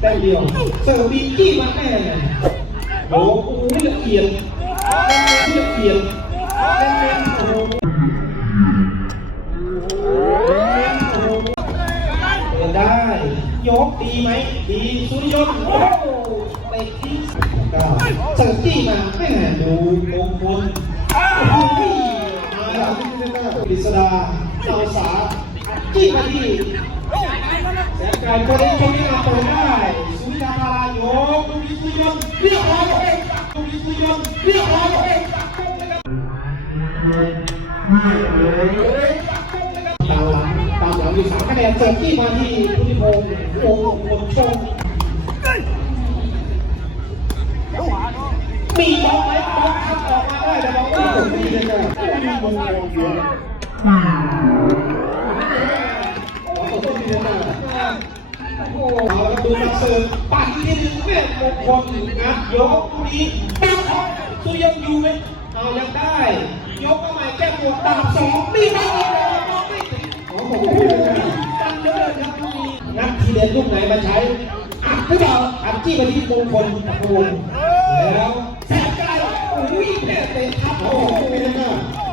แต่เดียวเสิร์ฟบีจี้มาแม่โอ้โหละเอียดละเอียดเน้นโอ้โหเดินได้ยกดีไหมดีสุริยนต์โอ้โหเตะที่ก็เสิร์ฟจี้มาแม่ดูมงคลโอ้โหมาแล้วกฤษดาเสาสาจี้มาที่แสงไก่ก็ได้ชมงานต่อได้า สุริยาดารายกดูดิสุยนเรียบร้อยเองดูดิสุยนเรียบร้อยเองตามหลังตามหลังอยู่สามคะแนนเสิร์ฟที่มาที่พุทธิพงศ์โอ้โหคนชมมีบอลไหมบอลคัดออกมาได้แต่บอลไม่ถึงที่เลยนะมีบอลเลยโอ้โหเอาละ ดูมาเสิร์ฟปั่นที่หนึ่งแม่มงคลนะยกนี้ตั้งเขาสุยังอยู่ไหมเอายังได้ ยกเข้ามาแก้ปวดตามสองนี่ไม่ดีเลยไม่ถึงโอ้โหตั้งเยอะครับลูกนี้นักทีเด็ดลูกไหนมาใช้อัดหรือเปล่าอัดจี้มาที่มงคลตะโกนแล้วแสบไกลโอ้ยแม่เตะทับโอ้โหไม่เองครับโอ้